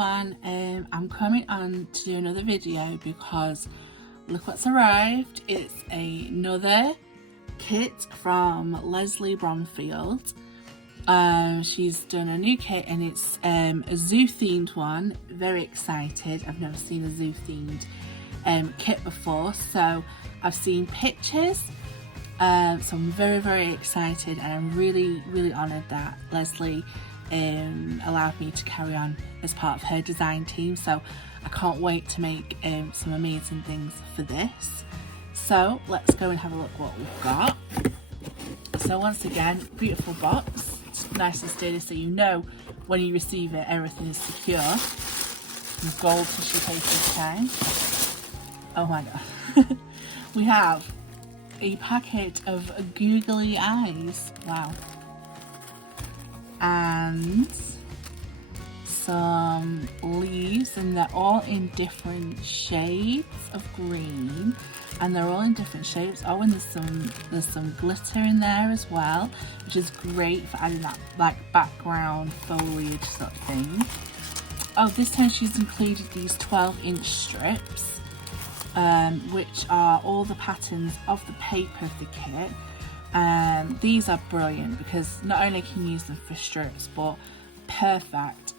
everyone, I'm coming on to do another video because look what's arrived. It's another kit from Lesley Bromfield. She's done a new kit and it's a zoo themed one. Very excited. I've never seen a zoo themed kit before, so I've seen pictures, so I'm very excited, and I'm really honoured that Lesley allowed me to carry on as part of her design team. So I can't wait to make some amazing things for this. So let's go and have a look what we've got. So once again, beautiful box. It's nice and sturdy, so you know when you receive it everything is secure. Some gold tissue paper this time. Oh my god. We have a packet of googly eyes. Wow. And some leaves, and they're all in different shades of green, and they're all in different shapes. Oh, and there's some glitter in there as well, which is great for adding that like background foliage sort of thing. Oh, this time she's included these 12-inch strips, which are all the patterns of the paper of the kit. These are brilliant because not only can you use them for strips, but perfect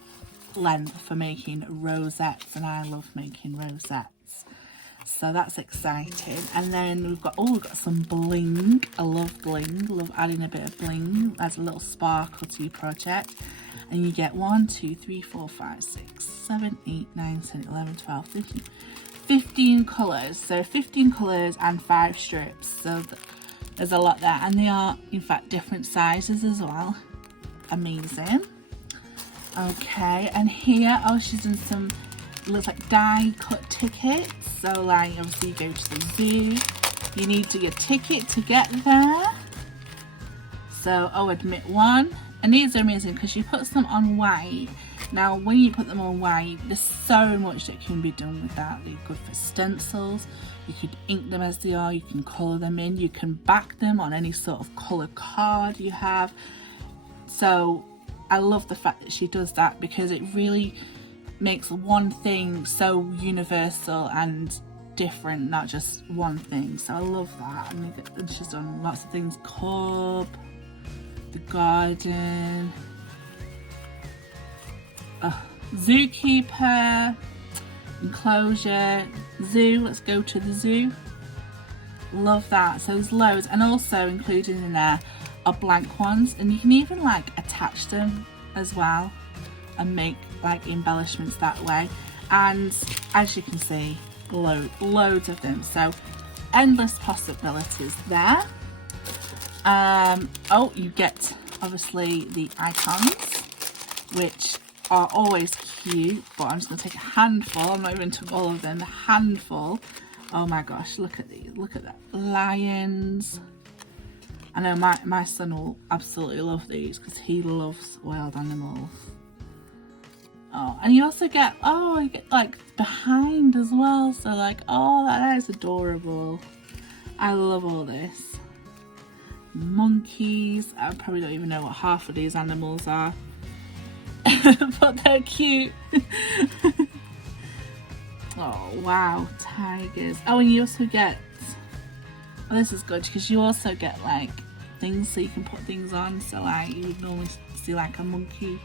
length for making rosettes, and I love making rosettes, so that's exciting. And then we've got some bling. I love bling, love adding a bit of bling, adds a little sparkle to your project. And you get 1, 2, 3, 4, 5, 6, 7, 8, 9, 10, 11, 12, 15 colours. So 15 colours and 5 strips, so there's a lot there, and they are in fact different sizes as well. Amazing. Okay, and here, oh, she's done some, looks like die cut tickets. So like obviously you go to the zoo, you need to get a ticket to get there. So admit one, and these are amazing because she puts them on white. Now when you put them on white, there's so much that can be done with that. They're good for stencils. You could ink them as they are, you can colour them in, you can back them on any sort of colour card you have. So I love the fact that she does that because it really makes one thing so universal and different, not just one thing. So I love that. And she's done lots of things: cub, the garden, zookeeper, enclosure, zoo. Let's go to the zoo. Love that. So there's loads, and also included in there are blank ones, and you can even like attach them as well and make like embellishments that way. And as you can see, loads of them, so endless possibilities there. You get obviously the icons, which are always cute, but I'm just going to take a handful. I'm not even took all of them, a handful. Oh my gosh, look at these, look at that. Lions. I know my son will absolutely love these because he loves wild animals. Oh, and you also get, you get like behind as well, so like, oh, that is adorable. I love all this. Monkeys. I probably don't even know what half of these animals are. But they're cute. Oh wow, tigers. Oh, and you also get, this is good because you also get like things so you can put things on. So like you would normally see like a monkey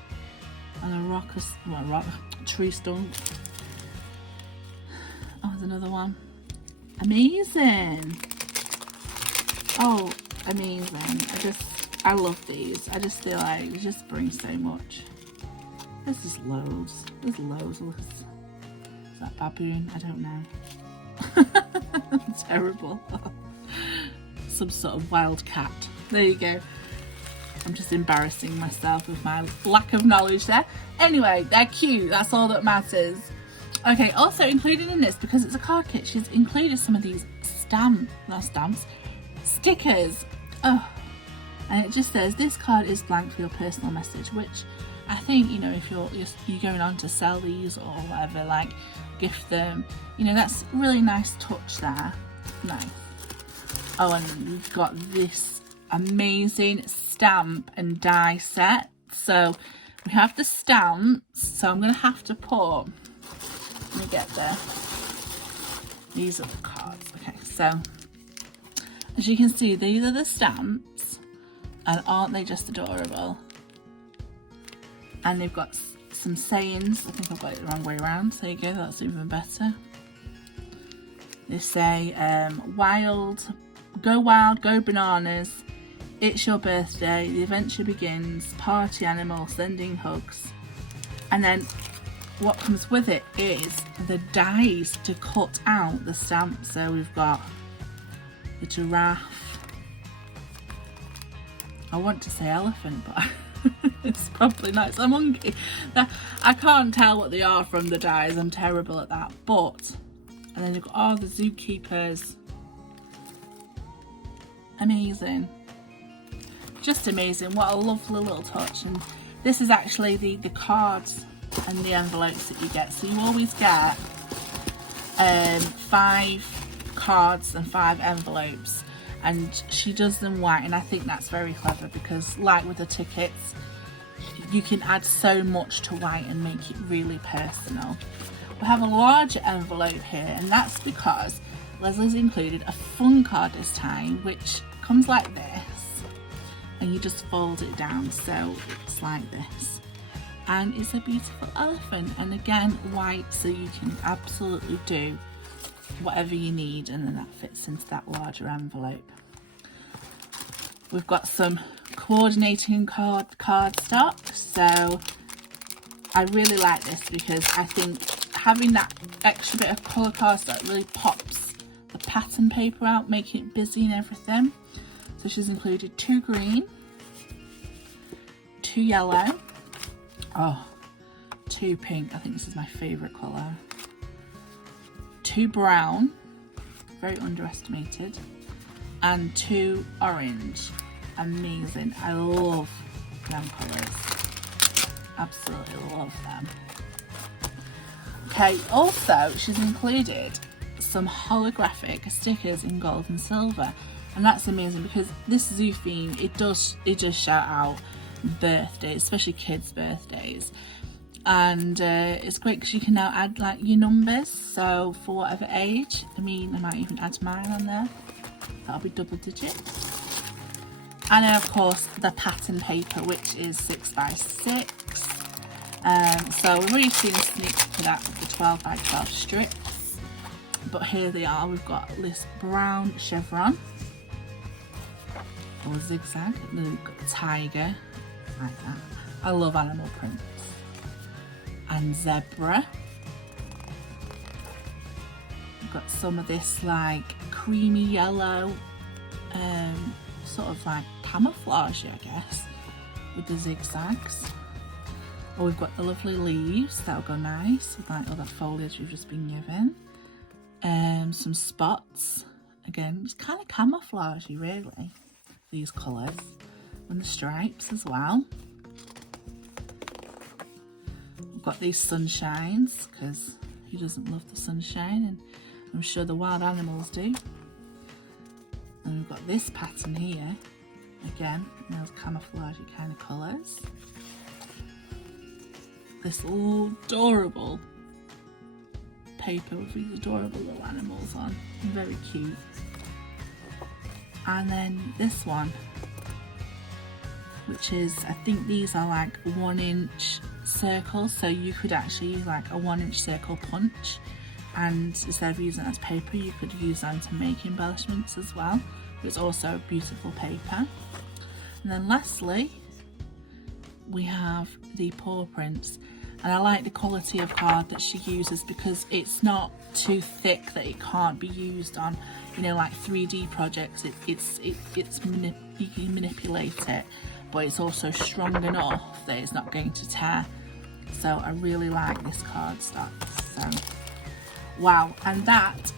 on a tree stump. Oh, there's another one. Amazing. Oh, amazing. I love these. I just feel like it just brings so much. There's just loads. There's loads. Look, is that baboon? I don't know. Terrible. Some sort of wild cat. There you go. I'm just embarrassing myself with my lack of knowledge there. Anyway, they're cute. That's all that matters. Okay, also included in this, because it's a card kit, she's included some of these stickers. Oh, and it just says, this card is blank for your personal message, which I think, you know, if you're going on to sell these or whatever, like gift them, you know, that's a really nice touch there. Nice. Oh, and we've got this amazing stamp and die set. So We have the stamps, so I'm going to have to put, let me get there, these are the cards. Okay, so as you can see, these are the stamps, and aren't they just adorable? And they've got some sayings. I think I've got it the wrong way around. There you go, that's even better. They say, go wild, go bananas. It's your birthday, the adventure begins, party animal, sending hugs. And then what comes with it is the dies to cut out the stamps. So we've got the giraffe. I want to say elephant, but it's probably not. It's a monkey. I can't tell what they are from the dies. I'm terrible at that. But, and then you've got all the zookeepers. Amazing. Just amazing. What a lovely little touch. And this is actually the cards and the envelopes that you get. So you always get 5 cards and 5 envelopes. And she does them white, and I think that's very clever because, like with the tickets, you can add so much to white and make it really personal. We have a larger envelope here, and that's because Lesley's included a fun card this time, which comes like this, and you just fold it down, so it's like this. And it's a beautiful elephant, and again, white, so you can absolutely do whatever you need, and then that fits into that larger envelope. We've got some coordinating card stock, so I really like this because I think having that extra bit of colour cardstock really pops the pattern paper out, making it busy and everything. So she's included 2 green, 2 yellow, 2 pink, I think this is my favourite colour, 2 brown, very underestimated, and 2 orange. Amazing. I love them colours. Absolutely love them. Okay, also she's included some holographic stickers in gold and silver, and that's amazing because this zoo theme, it does shout out birthdays, especially kids' birthdays. And it's great because you can now add like your numbers, so for whatever age. I mean, I might even add mine on there. That'll be double digits. And then of course the pattern paper, which is 6x6. So we've already seen a sneak for that with the 12x12 strips, but here they are. We've got this brown chevron or zigzag, we've got tiger like that. I love animal prints. And zebra. We've got some of this like creamy yellow, sort of like camouflage, I guess, with the zigzags. Oh, we've got the lovely leaves, that'll go nice with like all that foliage we've just been given. Some spots, again, it's kind of camouflagey really, these colours, and the stripes as well. We've got these sunshines, because who doesn't love the sunshine, and I'm sure the wild animals do. And we've got this pattern here, again, those camouflagey kind of colours. This adorable paper with these adorable little animals on, very cute. And then this one, which is, I think these are like 1-inch circles, so you could actually use like a 1-inch circle punch, and instead of using it as paper you could use them to make embellishments as well. It's also a beautiful paper. And then lastly we have the paw prints, and I like the quality of card that she uses because it's not too thick that it can't be used on, you know, like 3D projects. You can manipulate it, but it's also strong enough that it's not going to tear. So I really like this cardstock. So wow, and that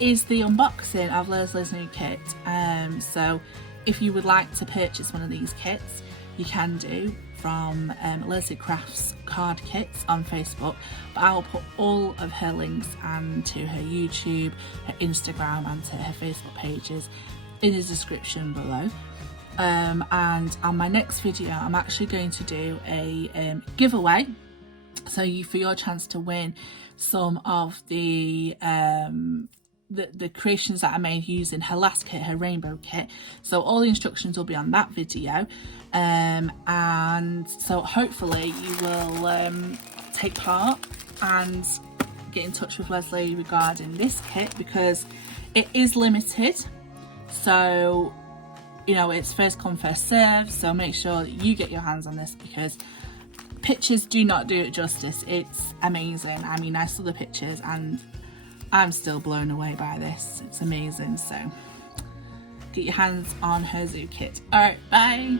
is the unboxing of Lesley's new kit. So if you would like to purchase one of these kits, you can do from Lesley Crafts Card Kits on Facebook, but I'll put all of her links and to her YouTube, her Instagram and to her Facebook pages in the description below. And on my next video I'm actually going to do a giveaway, so for your chance to win some of the creations that I made using her last kit, her rainbow kit. So all the instructions will be on that video, and so hopefully you will take part and get in touch with Lesley regarding this kit, because it is limited, so you know it's first come first serve. So make sure that you get your hands on this, because pictures do not do it justice. It's amazing. I mean, I saw the pictures and I'm still blown away by this. It's amazing. So get your hands on her zoo kit. All right, bye.